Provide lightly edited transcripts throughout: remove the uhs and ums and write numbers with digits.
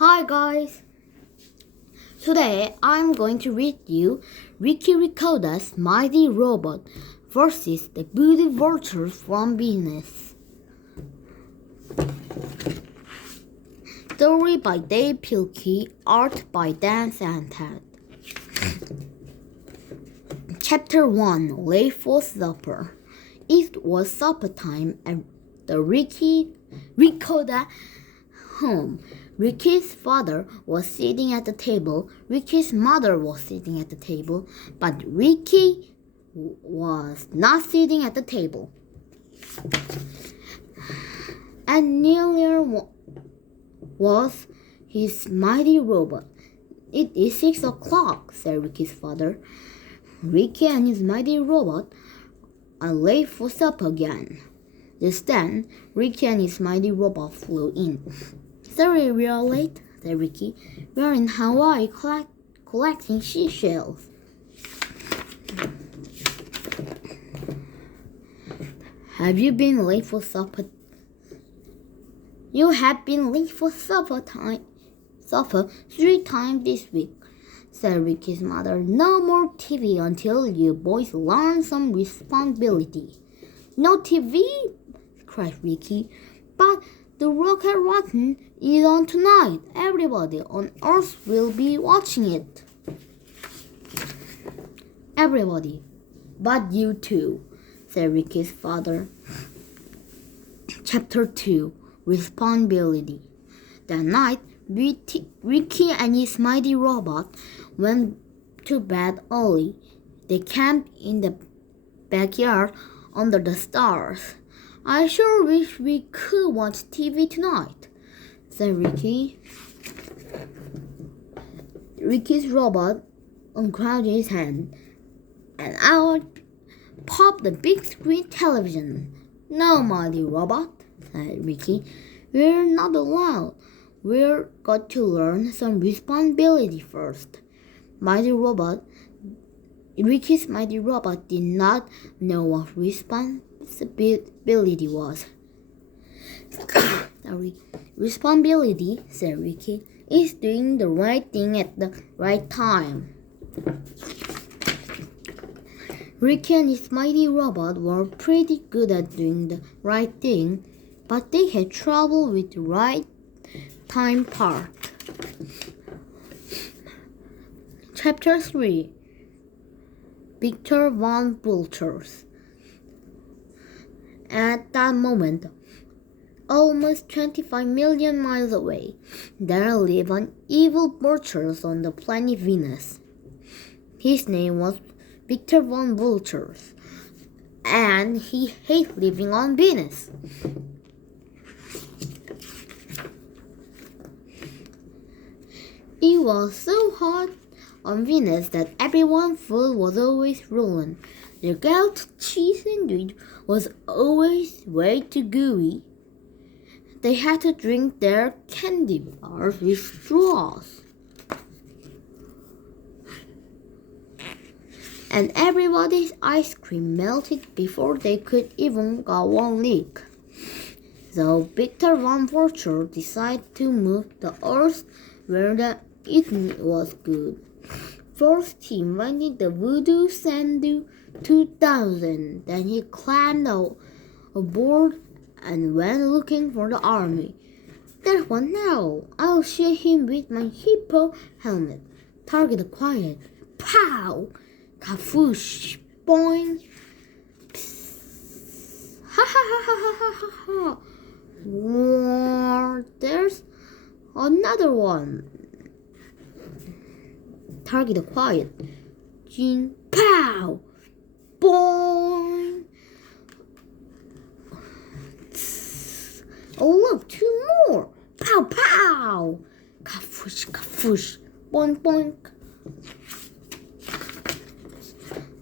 Hi guys! Today I'm going to read you Ricotta's Mighty Robot versus the Voodoo Vultures from Venus. Story by Dave Pilkey, art by Dan Santat. Chapter 1, Late for Supper. It was supper time at the Ricotta home. Ricky's father was sitting at the table. Ricky's mother was sitting at the table, but Ricky was not sitting at the table. And nearer was his mighty robot. "It is 6 o'clock," said Ricky's father. Ricky and his mighty robot are late for supper again. Just then, Ricky and his mighty robot flew in. "Sorry we are late," said Ricky. "We are in Hawaii collecting seashells." "Have you been late for supper?" "You have been late for supper 3 times this week," said Ricky's mother. "No more TV until you boys learn some responsibility." "No TV?" cried Ricky. "But the Rocket Rotten is on tonight. Everybody on Earth will be watching it." "Everybody, but you two," said Ricky's father. Chapter 2, Responsibility. That night, Ricky and his mighty robot went to bed early. They camped in the backyard under the stars. "I sure wish we could watch TV tonight," said Ricky. Ricky's robot uncrossed his hand, and out popped the big screen television. "No, mighty robot," said Ricky. "We're not allowed. We've got to learn some responsibility first." Ricky's mighty robot did not know what responsibility was. "Responsibility," said Ricky, "is doing the right thing at the right time." Ricky and his mighty robot were pretty good at doing the right thing, but they had trouble with the right time part. Chapter 3, Victor Von Vultures. At that moment, almost 25 million miles away, there lived an evil vulture on the planet Venus. His name was Victor Von Vultures, and he hated living on Venus. It was so hot on Venus that everyone's food was always ruined. The goat cheese sandwich was always way too gooey. They had to drink their candy bars with straws. And everybody's ice cream melted before they could even go one lick. So Victor Von Vulture decided to move to Earth where the eating was good. First, he invented the Voodoo Sandu 2000. Then he climbed aboard and went looking for the army. "That one now. I'll shoot him with my hippo helmet." Target acquired. Pow! Kafoosh! Boing! Psst. Ha ha ha ha ha ha ha ha! There's another one. Target acquired. Jin! Pow! Boing! Oh look, 2 more! Pow pow! Kafoosh kafoosh! Boink boink!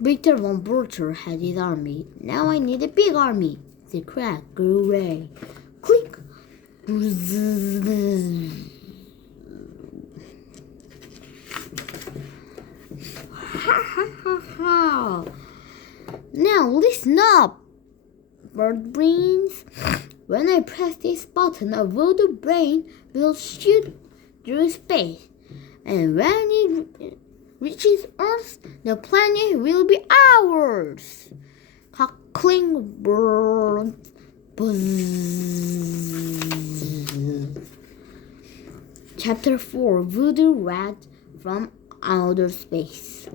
Victor Von Vulture had his army. "Now I need a big army." The crack grew ray. Click! Ha ha ha ha! "Now listen up, bird brains. When I press this button, a voodoo brain will shoot through space. And when it reaches Earth, the planet will be ours. Cackling birds. Buzz. Chapter 4 Voodoo Rat from Outer Space.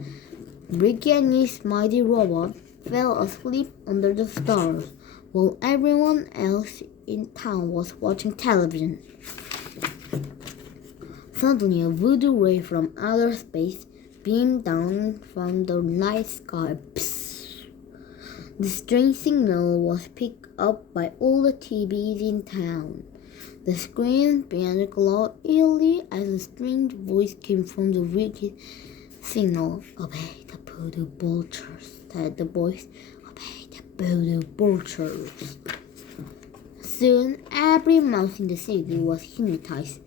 Ricky and his mighty robot fell asleep under the stars while everyone else in town was watching television. Suddenly, a voodoo ray from outer space beamed down from the night sky. Psst. The strange signal was picked up by all the TVs in town. The screens began to glow eerily as a strange voice came from the wicked signal. Obey the voodoo vultures, said the voice. Obey the voodoo vultures. Soon, every mouse in the city was hypnotized.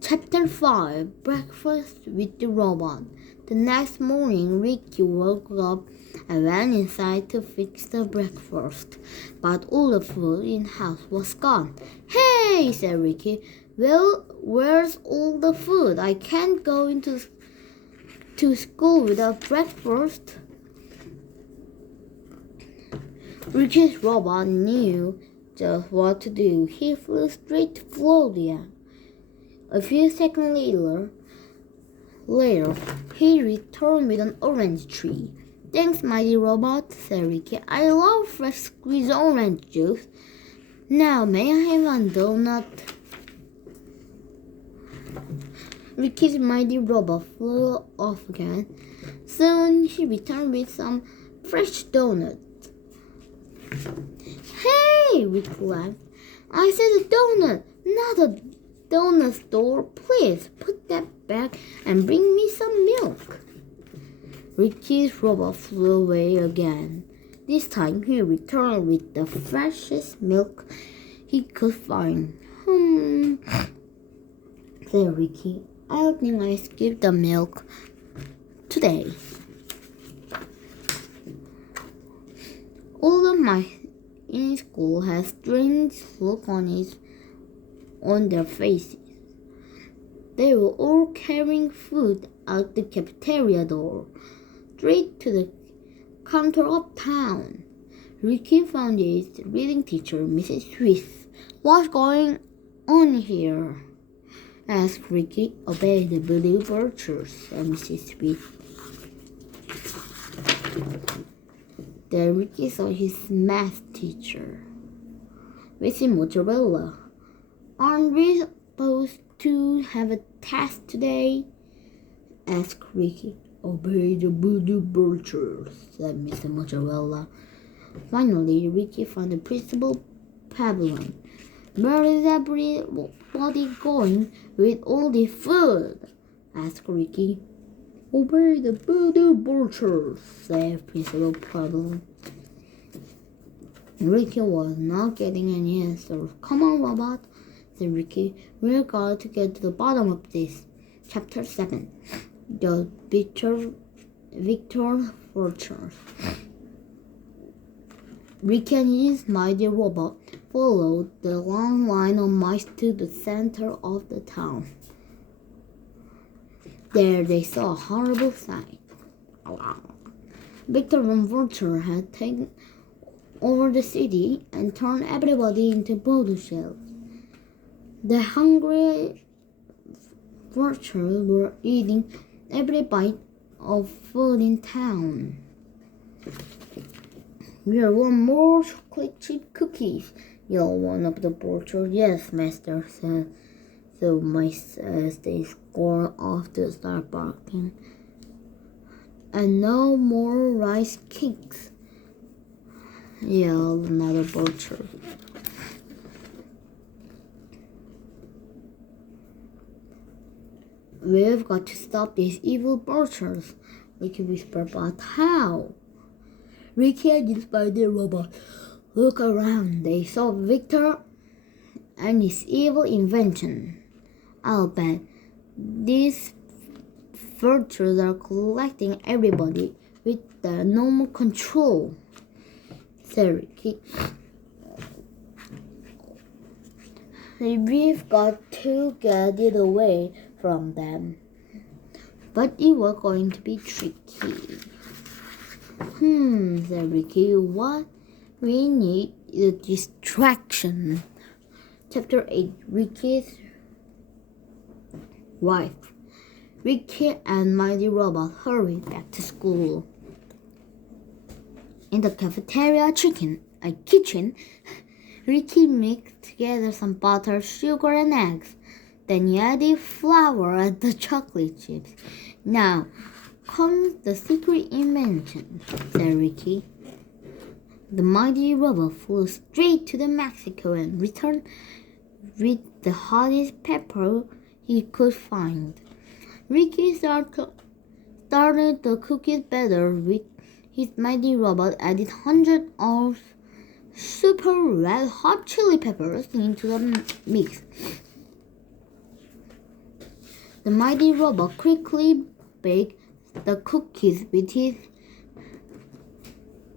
Chapter 5 Breakfast with the Robot. The next morning, Ricky woke up and went inside to fix the breakfast. But all the food in the house was gone. Hey, said Ricky. Well, where's all the food? I can't go to school without breakfast. Ricky's robot knew just what to do. He flew straight to Florida. A few seconds later, he returned with an orange tree. Thanks, mighty robot, said Ricky. I love fresh squeezed orange juice. Now, may I have a donut? Ricky's mighty robot flew off again. Soon, he returned with some fresh donuts. Hey, Ricky laughed. I said a donut, not a donut store. Please put that back and bring me some milk. Ricky's robot flew away again. This time he returned with the freshest milk he could find. Said Ricky. I think I skipped the milk today. All of my in school had strange look on their faces. They were all carrying food out the cafeteria door, straight to the counter uptown. Ricky found his reading teacher, Mrs. Swiss. What's going on here? Asked Ricky. Obey the voodoo vultures, said Mrs. Swiss. Then Ricky saw his math teacher. Mrs. Mozzarella. Aren't we supposed to have a test today? Asked Ricky. Obey the voodoo vultures, said Mr. Mozzarella. Finally, Ricky found the principal pavilion. Where is everybody going with all the food? Asked Ricky. Obey the voodoo vultures, said Principal Pavilion. Ricky was not getting any answers. Come on, robot, said Ricky. We're going to get to the bottom of this. Chapter 7 The Victor Vultures. Ricky and his mighty robot followed the long line of mice to the center of the town. There they saw a horrible sight. Victor Vulture had taken over the city and turned everybody into voodoo shells. The hungry vultures were eating every bite of food in town. We want more chocolate chip cookies, yelled one of the vultures. Yes, master, said the mice as they scored off to start barking. And no more rice cakes, yelled another vulture. We've got to stop these evil vultures, Ricky whispered. But how? Ricky and his mighty robot looked around. They saw Victor and his evil invention. I'll bet these vultures are collecting everybody with the normal control, said Ricky. We've got to get it away from them. But it was going to be tricky. Said Ricky. What we need is a distraction. Chapter 8. Ricky's wife. Ricky and Mighty Robot hurried back to school. In the cafeteria kitchen, Ricky mixed together some butter, sugar, and eggs. Then he added flour and the chocolate chips. Now comes the secret invention, said Ricky. The Mighty Robot flew straight to Mexico and returned with the hottest pepper he could find. Ricky started the cookies better with his Mighty Robot, added hundreds of super red hot chili peppers into the mix. The Mighty Robot quickly baked the cookies with his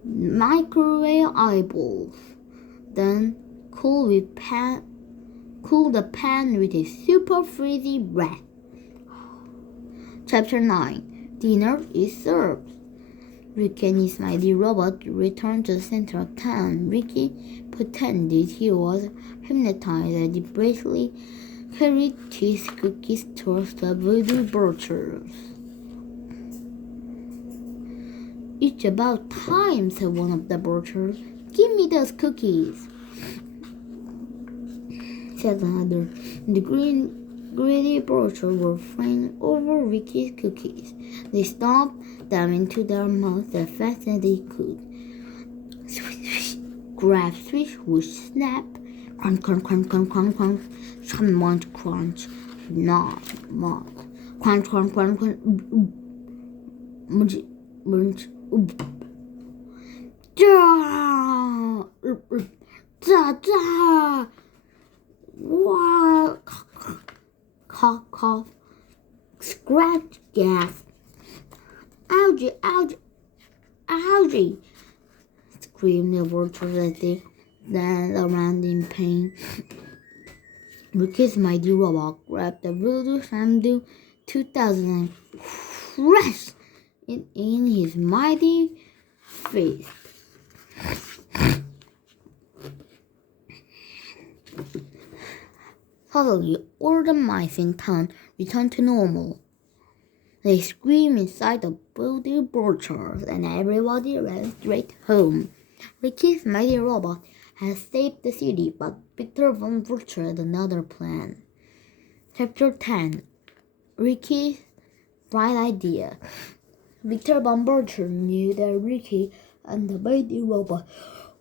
microwave eyeballs, then cooled the pan with a super frizzy bread. Chapter 9. Dinner is served. Ricky and his Mighty Robot returned to the center of town. Ricky pretended he was hypnotized and he bravely carried his cookies towards the voodoo butchers. It's about time, said one of the butchers. Give me those cookies, said another. The greedy butchers were fighting over Ricky's cookies. They stuffed them into their mouths as fast as they could. Swish, grab, swish, whoosh, snap. Crunch, crunch, crunch, crunch, crunch, crunch. Some munch, crunch. Not much. Crunch, crunch, crunch, crunch. Munch, munch. Wow. Cough, cough. Scratch, gasp. Ouchie, ouchie, ouchie, screamed the vultures as they danced around in pain. Ricky's Mighty Robot grabbed the voodoo Samdu 2000 and crushed it in his mighty face. Suddenly, all the mice in town returned to normal. They screamed inside the voodoo butchers, and everybody ran straight home. Ricky's Mighty Robot had saved the city, but Victor Von Butcher had another plan. Chapter 10. Ricky's bright idea. Victor Von Butcher knew that Ricky and the Mighty Robot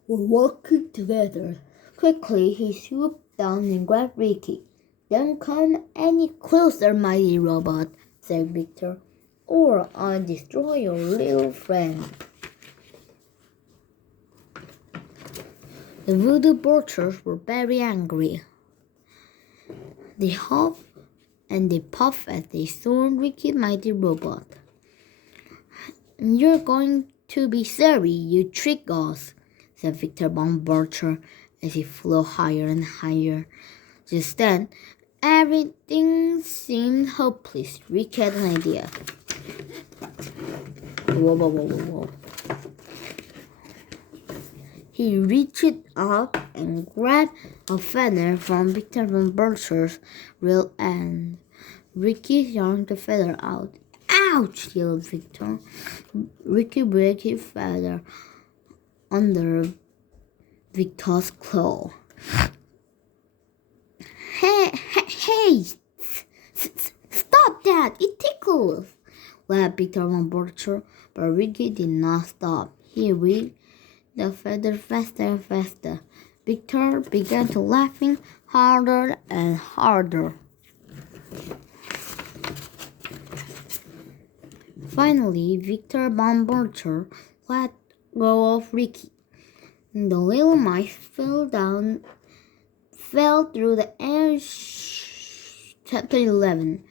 were working together. Quickly, he swooped down and grabbed Ricky. Don't come any closer, Mighty Robot, said Victor, or I'll destroy your little friend. The voodoo butchers were very angry. They huffed and they puffed as they saw Ricky's Mighty Robot. You're going to be sorry you tricked us, said Victor Von Butcher as he flew higher and higher. Just then, everything seemed hopeless. Ricky had an idea. Whoa. He reached up and grabbed a feather from Victor Von Butcher's real end. Ricky yanked the feather out. Ouch! Yelled Victor. Ricky broke his feather under Victor's claw. Hey! Stop that! It tickles! Laughed Victor Von Butcher, but Ricky did not stop. He wigged the feather faster and faster. Victor began to laughing harder and harder. Finally, Victor Von Butcher let go of Ricky. The little mice fell through the air. Chapter 11.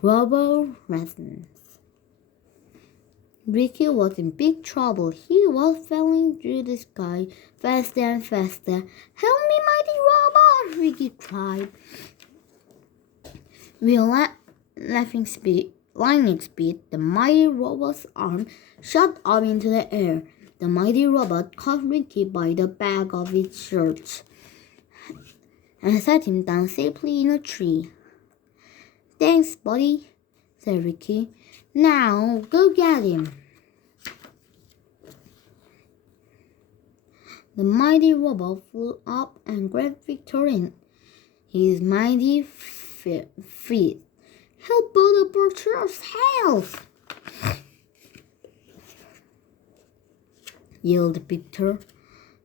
Robo Resonance. Ricky was in big trouble. He was falling through the sky faster and faster. Help me, mighty robot! Ricky cried. With lightning speed, the mighty robot's arm shot up into the air. The mighty robot caught Ricky by the back of his shirt and set him down safely in a tree. Thanks, buddy, said Ricky. Now, go get him. The mighty robot flew up and grabbed Victor in his mighty feet. Help the butcher's health! Yelled Victor.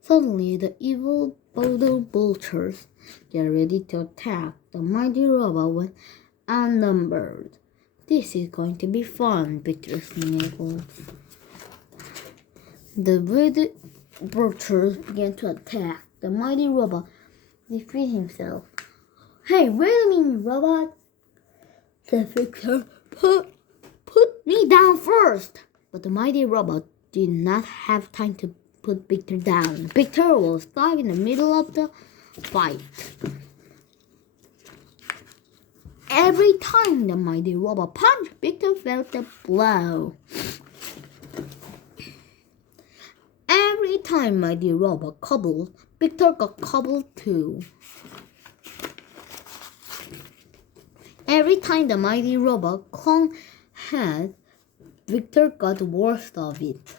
Suddenly, the evil Bodo vultures get ready to attack. The mighty robot was outnumbered. This is going to be fun, Victor sniggled. The voodoo vultures began to attack. The mighty robot defeated himself. Hey, wait a minute, robot, said Victor. Put me down first. But the mighty robot did not have time to put Victor down. Victor was stuck in the middle of the fight. Every time the mighty robot punched, Victor felt the blow. Every time mighty robot cobbled, Victor got cobbled too. Every time the mighty robot clung head, Victor got the worst of it.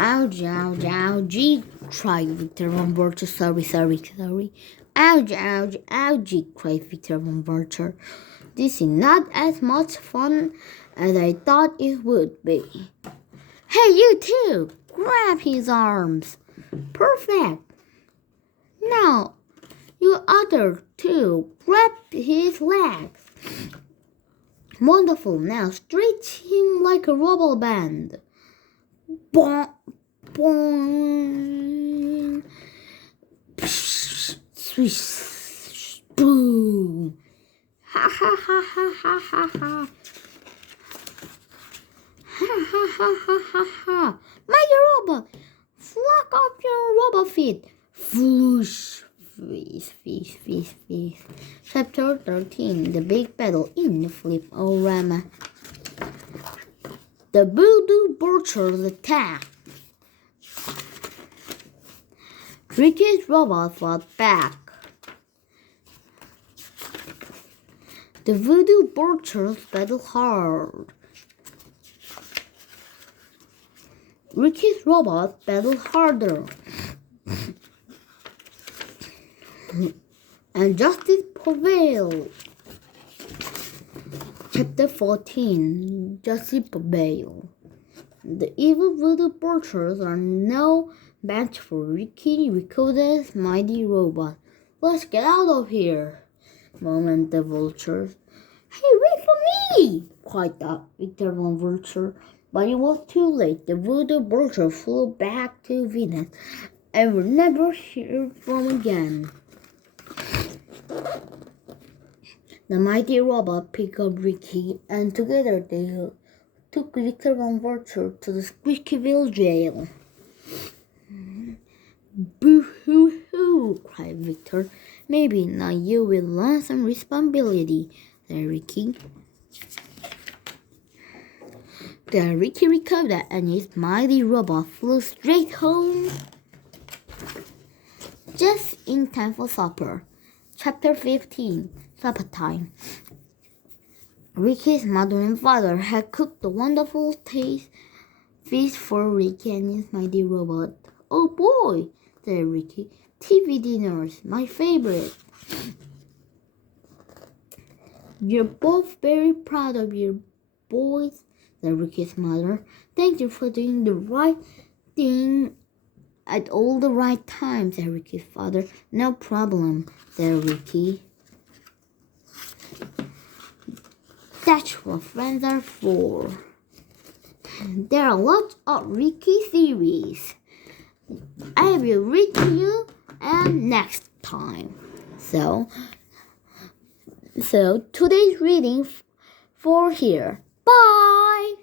Ouch, ouch, ouchie, cried Victor Von Vulture. Sorry. Ouch, ouch, ouchie, cried Victor Von Vulture. This is not as much fun as I thought it would be. Hey, you too! Grab his arms. Perfect. Now, you other two, grab his legs. Wonderful. Now, stretch him like a rubber band. Boing, boing. Swish, boom. Ha ha ha ha ha ha ha. Ha ha ha ha ha ha. Mighty robot, flock off your robot feet. Whoosh. Fish. Chapter 13. The Big Battle in the Flip-O-Rama. The voodoo vultures attack. Ricky's robot fought back. The voodoo vultures battled hard. Ricky's robot battled harder. And justice prevailed. Chapter 14. Justice prevailed. The evil voodoo vultures are no match for Ricotta's mighty robot. Let's get out of here, moaned the vultures. Hey, wait for me! Cried Victor Von Vulture. But it was too late. The voodoo vulture flew back to Venus and were never heard from again. The mighty robot picked up Ricky, and together they took Victor Von Vulture to the Squeakyville jail. Boo-hoo-hoo, cried Victor. Maybe now you will learn some responsibility, said Ricky. Then Ricky recovered and his mighty robot flew straight home. Just in time for supper. Chapter 15. Supper time. Ricky's mother and father had cooked a wonderful feast for Ricky and his mighty robot. Oh boy, said Ricky. TV dinners, my favorite. You're both very proud of your boys, said Ricky's mother. Thank you for doing the right thing at all the right times, said Ricky's father. No problem, said Ricky. That's what friends are for. There are lots of Ricky series. I will read to you next time. So, So today's reading for here. Bye!